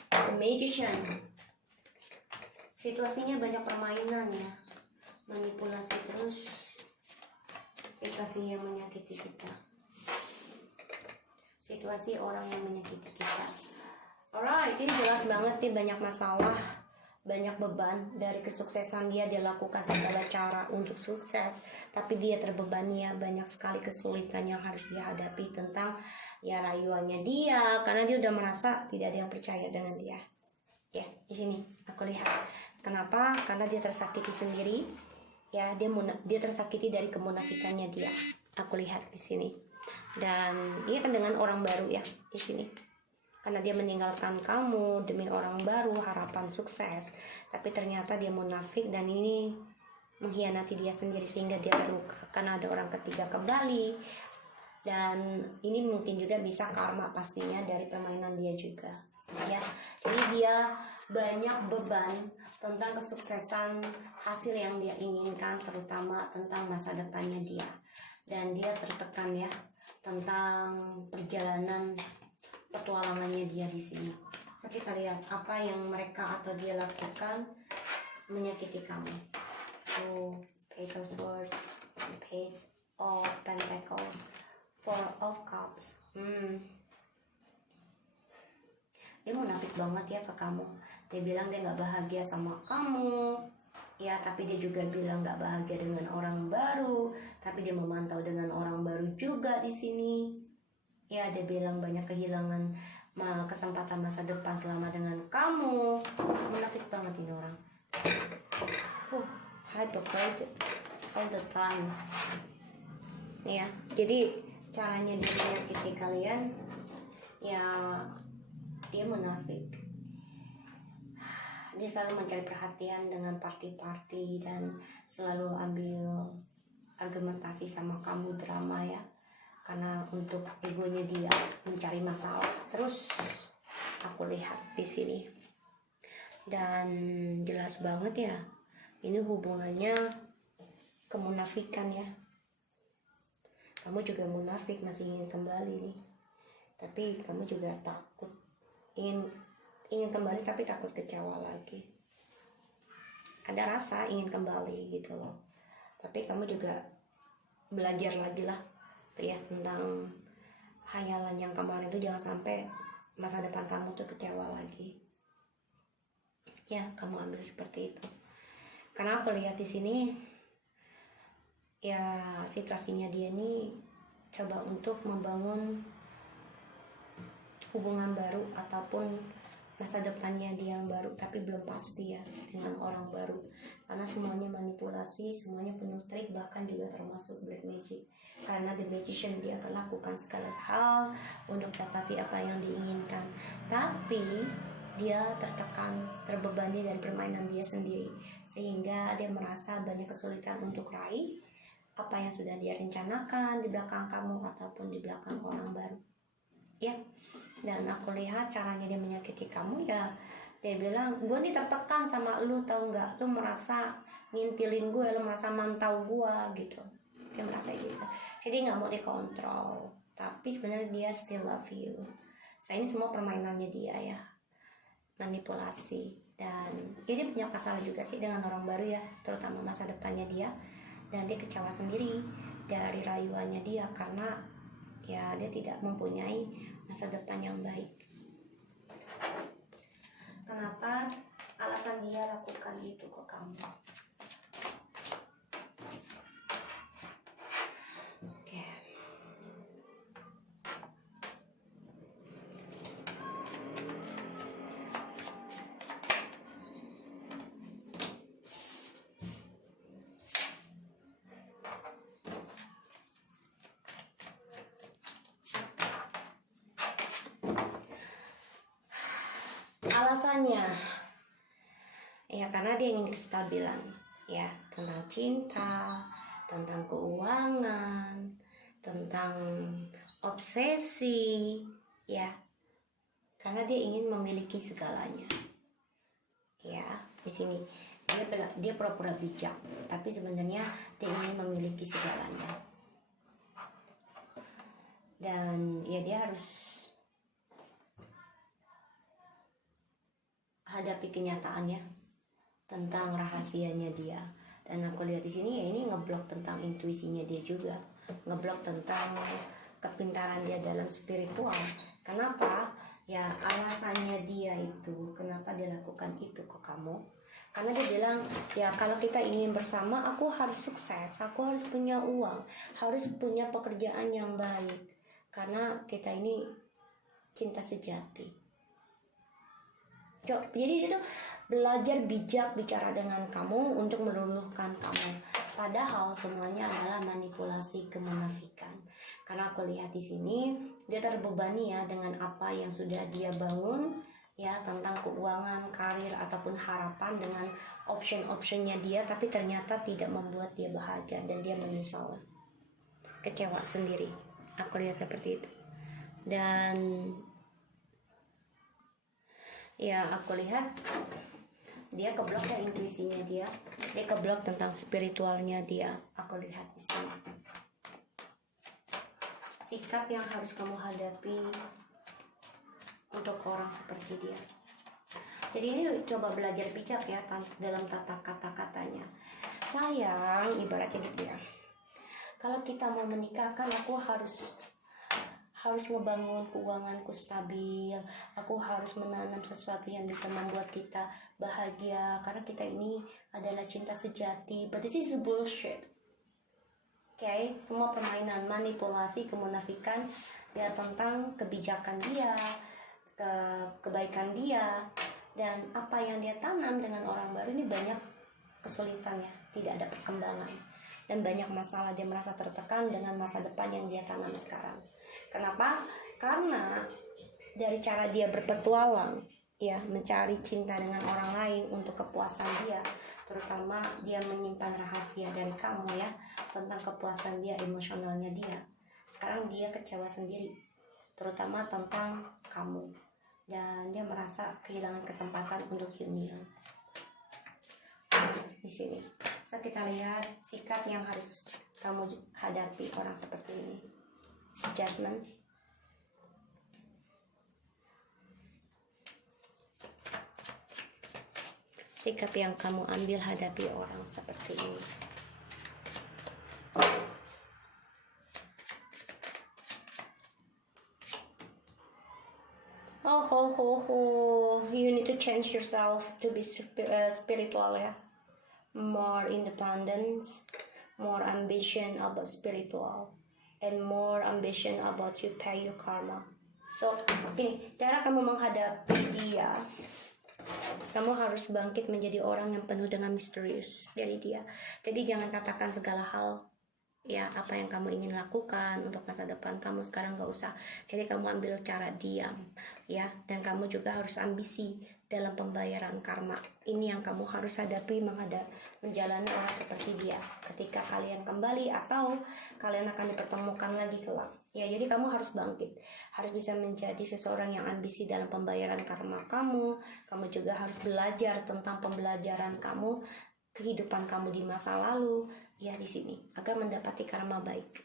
the magician. Situasinya banyak permainan ya, manipulasi terus, situasi yang menyakiti kita, situasi orang yang menyakiti kita. Alright, ini jelas banget nih, banyak masalah, banyak beban. Dari kesuksesan dia lakukan segala cara untuk sukses, tapi dia terbebani ya, banyak sekali kesulitan yang harus dia hadapi tentang ya rayuannya dia, karena dia udah merasa tidak ada yang percaya dengan dia. Ya, di sini aku lihat kenapa, karena dia tersakiti sendiri ya, dia tersakiti dari kemunafikannya dia, aku lihat di sini. Dan dia kan dengan orang baru ya di sini, karena dia meninggalkan kamu demi orang baru, harapan sukses, tapi ternyata dia munafik dan ini mengkhianati dia sendiri, sehingga dia terluka karena ada orang ketiga kembali. Dan ini mungkin juga bisa karma pastinya dari permainan dia juga ya. Jadi dia banyak beban tentang kesuksesan hasil yang dia inginkan, terutama tentang masa depannya dia, dan dia tertekan ya tentang perjalanan petualangannya dia di sini. So kita lihat apa yang mereka atau dia lakukan menyakiti kamu. So Page of Swords, Page of Pentacles, Four of Cups. Dia munafik banget ya ke kamu. Dia bilang dia nggak bahagia sama kamu ya, tapi dia juga bilang nggak bahagia dengan orang baru, tapi dia memantau dengan orang baru juga di sini ya. Dia bilang banyak kehilangan kesempatan masa depan selama dengan kamu. Munafik banget ini orang. Hypocrite all the time ya. Jadi caranya dia menyakiti kalian ya, dia munafik. Dia selalu mencari perhatian dengan party-party dan selalu ambil argumentasi sama kamu, drama ya, karena untuk egonya dia mencari masalah terus, aku lihat di sini. Dan jelas banget ya, ini hubungannya kemunafikan ya. Kamu juga munafik, masih ingin kembali nih, tapi kamu juga takut, ingin kembali tapi takut kecewa lagi. Ada rasa ingin kembali gitu loh, tapi kamu juga belajar lagi lah tuh ya tentang hayalan yang kemarin itu, jangan sampai masa depan kamu tuh kecewa lagi ya. Kamu ambil seperti itu, karena aku lihat di sini ya, situasinya dia nih coba untuk membangun hubungan baru ataupun masa depannya dia yang baru, tapi belum pasti ya dengan orang baru, karena semuanya manipulasi, semuanya penuh trik, bahkan juga termasuk black magic. Karena the magician dia akan lakukan segala hal untuk dapati apa yang diinginkan, tapi dia tertekan, terbebani dari permainan dia sendiri, sehingga dia merasa banyak kesulitan untuk raih apa yang sudah dia rencanakan di belakang kamu ataupun di belakang orang baru, ya. Dan aku lihat caranya dia menyakiti kamu ya, dia bilang, gue nih tertekan sama lu, tau nggak, lu merasa ngintilin gue, lu merasa mantau gue gitu, dia merasa gitu, jadi nggak mau dikontrol, tapi sebenarnya dia still love you. Ini semua permainannya dia ya, manipulasi. Dan ya dia punya masalah juga sih dengan orang baru ya, terutama masa depannya dia, dan dia kecewa sendiri dari rayuannya dia, karena ya dia tidak mempunyai masa depan yang baik. Kenapa? Alasan dia lakukan itu ke kamu. Oke. Alasannya ya karena dia ingin kestabilan ya, tentang cinta, tentang keuangan, tentang obsesi ya, karena dia ingin memiliki segalanya ya. Di sini dia pura-pura bijak, tapi sebenarnya dia ingin memiliki segalanya. Dan ya dia harus hadapi kenyataannya tentang rahasianya dia. Dan aku lihat di sini ya, ini ngeblok tentang intuisinya dia juga, ngeblok tentang kepintaran dia dalam spiritual. Kenapa? Ya alasannya dia itu kenapa dia lakukan itu ke kamu, karena dia bilang ya kalau kita ingin bersama, aku harus sukses, aku harus punya uang, harus punya pekerjaan yang baik, karena kita ini cinta sejati. Jadi itu belajar bijak bicara dengan kamu untuk meluluhkan kamu, padahal semuanya adalah manipulasi kemunafikan. Karena aku lihat di sini dia terbebani ya dengan apa yang sudah dia bangun ya, tentang keuangan, karir ataupun harapan, dengan option-optionnya dia, tapi ternyata tidak membuat dia bahagia dan dia menyesal, kecewa sendiri. Aku lihat seperti itu. Dan ya aku lihat dia keblok ya intuisinya dia keblok tentang spiritualnya dia. Aku lihat di sini sikap yang harus kamu hadapi untuk orang seperti dia. Jadi ini coba belajar bijak ya dalam tata kata-katanya. Sayang, ibaratnya gitu ya, kalau kita mau menikah kan aku harus ngebangun keuanganku stabil, aku harus menanam sesuatu yang bisa membuat kita bahagia, karena kita ini adalah cinta sejati. But this is bullshit. Okay? Semua permainan manipulasi kemunafikan ya, tentang kebijakan dia, kebaikan dia, dan apa yang dia tanam dengan orang baru ini banyak kesulitannya, tidak ada perkembangan dan banyak masalah. Dia merasa tertekan dengan masa depan yang dia tanam sekarang. Kenapa? Karena dari cara dia berpetualang ya, mencari cinta dengan orang lain untuk kepuasan dia, terutama dia menyimpan rahasia dari kamu ya, tentang kepuasan dia, emosionalnya dia. Sekarang dia kecewa sendiri, terutama tentang kamu, dan dia merasa kehilangan kesempatan untuk union. Di sini, so kita lihat sikap yang harus kamu hadapi orang seperti ini. Judgment. Sikap yang kamu ambil hadapi orang seperti ini. You need to change yourself to be spiritual ya. More independence, more ambition about spiritual, and more ambition about you pay your karma. So, ini cara kamu menghadapi dia. Kamu harus bangkit menjadi orang yang penuh dengan misterius dari dia. Jadi jangan katakan segala hal, ya apa yang kamu ingin lakukan untuk masa depan kamu sekarang gak usah. Jadi kamu ambil cara diam, ya. Dan kamu juga harus ambisi dalam pembayaran karma. Ini yang kamu harus hadapi menjalani orang seperti dia. Ketika kalian kembali atau kalian akan dipertemukan lagi kelak. Ya, jadi kamu harus bangkit, harus bisa menjadi seseorang yang ambisi dalam pembayaran karma kamu. Kamu juga harus belajar tentang pembelajaran kamu, kehidupan kamu di masa lalu, ya di sini agar mendapati karma baik.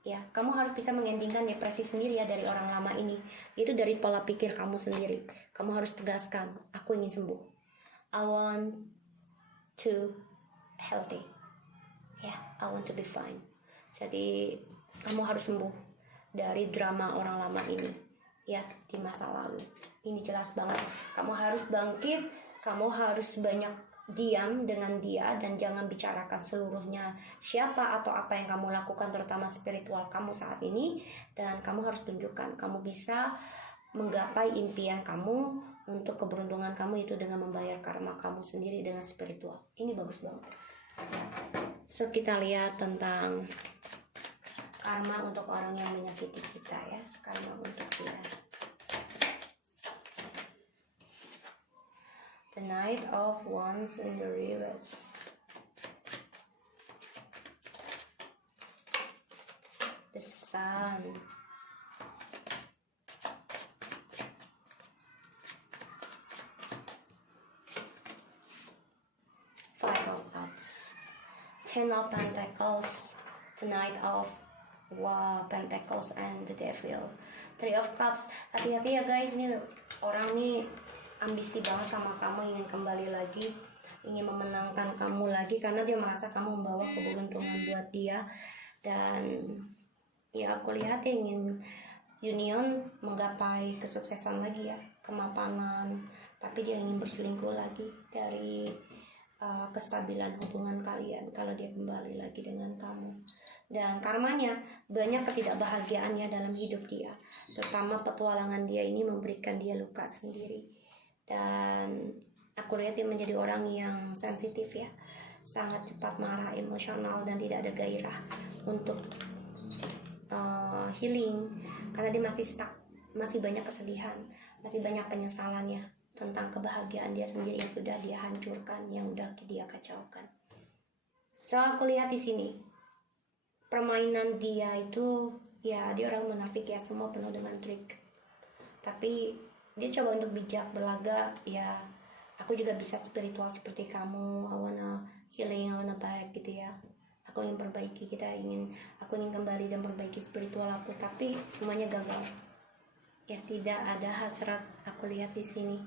Ya, kamu harus bisa mengendingkan depresi sendiri ya dari orang lama ini. Itu dari pola pikir kamu sendiri. Kamu harus tegaskan, aku ingin sembuh. I want to healthy. Ya, I want to be fine. Jadi kamu harus sembuh dari drama orang lama ini ya di masa lalu. Ini jelas banget. Kamu harus bangkit, kamu harus banyak diam dengan dia dan jangan bicarakan seluruhnya siapa atau apa yang kamu lakukan, terutama spiritual kamu saat ini. Dan kamu harus tunjukkan kamu bisa menggapai impian kamu untuk keberuntungan kamu itu dengan membayar karma kamu sendiri dengan spiritual. Ini bagus banget. So kita lihat tentang karma untuk orang yang menyakiti kita ya, karma untuk dia. The Knight of Wands in the reverse. The Sun. Five of Cups. Ten of Pentacles. The Knight of Pentacles and the Devil. Three of Cups. Hati-hati ya guys, nih orang nih ambisi banget sama kamu, ingin kembali lagi, ingin memenangkan kamu lagi karena dia merasa kamu membawa keberuntungan buat dia. Dan ya aku lihat dia ingin union, menggapai kesuksesan lagi ya, kemapanan, tapi dia ingin berselingkuh lagi dari kestabilan hubungan kalian kalau dia kembali lagi dengan kamu. Dan karmanya banyak ketidakbahagiaannya dalam hidup dia, terutama petualangan dia ini memberikan dia luka sendiri. Dan aku lihat dia menjadi orang yang sensitif ya, sangat cepat marah, emosional, dan tidak ada gairah untuk healing karena dia masih stuck, masih banyak kesedihan, masih banyak penyesalannya tentang kebahagiaan dia sendiri yang sudah dia hancurkan, yang udah dia kacaukan. So aku lihat di sini permainan dia itu ya, dia orang munafik ya, semua penuh dengan trik. Tapi dia coba untuk bijak, berlaga ya, aku juga bisa spiritual seperti kamu, I wanna healing, I wanna back gitu ya, aku ingin perbaiki, aku ingin kembali dan perbaiki spiritual aku. Tapi semuanya gagal ya, tidak ada hasrat aku lihat di sini.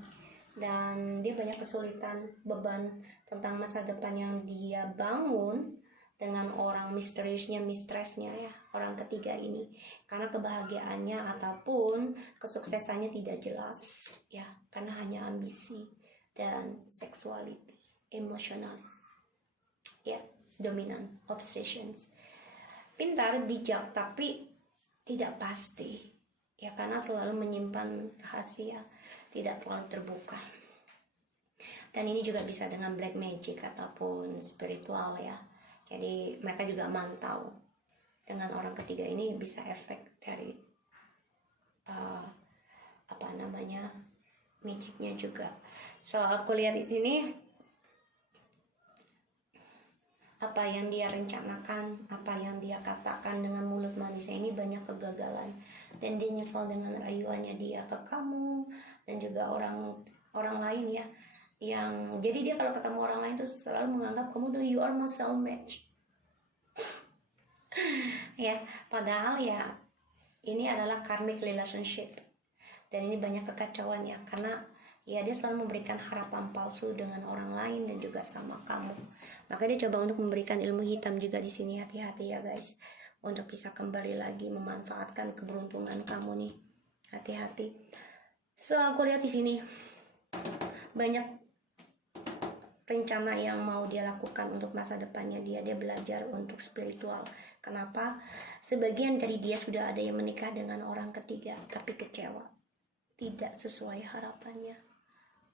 Dan dia banyak kesulitan, beban tentang masa depan yang dia bangun dengan orang misteriusnya, mistresnya ya, orang ketiga ini, karena kebahagiaannya ataupun kesuksesannya tidak jelas ya, karena hanya ambisi dan seksuality, emosional ya, dominan, obsessions. Pintar, bijak, tapi tidak pasti ya, karena selalu menyimpan rahasia, tidak terlalu terbuka. Dan ini juga bisa dengan black magic ataupun spiritual ya. Jadi mereka juga mantau dengan orang ketiga ini, bisa efek dari magicnya juga. So aku lihat di sini apa yang dia rencanakan, apa yang dia katakan dengan mulut manisnya ini banyak kegagalan, dan dia nyesal dengan rayuannya dia ke kamu dan juga orang lain ya. Yang jadi dia kalau ketemu orang lain tuh selalu menganggap kamu tuh you are my soulmate. Ya, padahal ya ini adalah karmic relationship. Dan ini banyak kekacauan ya, karena ya dia selalu memberikan harapan palsu dengan orang lain dan juga sama kamu. Maka dia coba untuk memberikan ilmu hitam juga di sini. Hati-hati ya guys, untuk bisa kembali lagi memanfaatkan keberuntungan kamu nih. Hati-hati. So aku lihat di sini banyak rencana yang mau dia lakukan untuk masa depannya dia belajar untuk spiritual Kenapa? Sebagian dari dia sudah ada yang menikah dengan orang ketiga, tapi kecewa, tidak sesuai harapannya,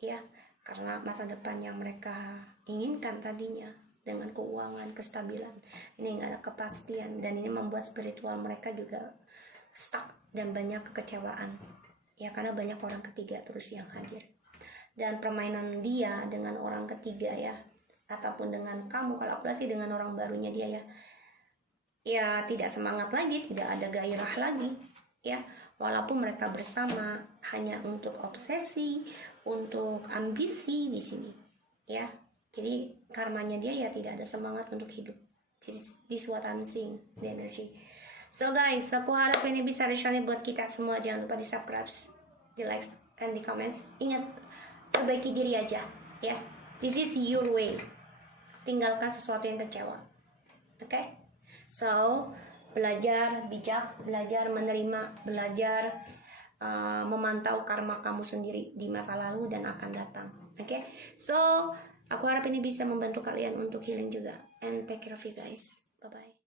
ya, karena masa depan yang mereka inginkan tadinya dengan keuangan, kestabilan, ini nggak ada kepastian, dan ini membuat spiritual mereka juga stuck dan banyak kekecewaan, ya, karena banyak orang ketiga terus yang hadir. Dan permainan dia dengan orang ketiga, ya, ataupun dengan kamu, kalau aku sih dengan orang barunya dia, ya tidak semangat lagi, tidak ada gairah lagi, ya, walaupun mereka bersama hanya untuk obsesi, untuk ambisi di sini, ya. Jadi karmanya dia ya tidak ada semangat untuk hidup. This what I'm seeing, the energy. So guys, aku harap ini bisa resonate buat kita semua. Jangan lupa di subscribe, di like, and di comments. Ingat, perbaiki diri aja, ya. This is your way. Tinggalkan sesuatu yang kecewa, oke? So, belajar bijak, belajar menerima, belajar memantau karma kamu sendiri di masa lalu dan akan datang. Oke? So, aku harap ini bisa membantu kalian untuk healing juga. And take care of you guys. Bye-bye.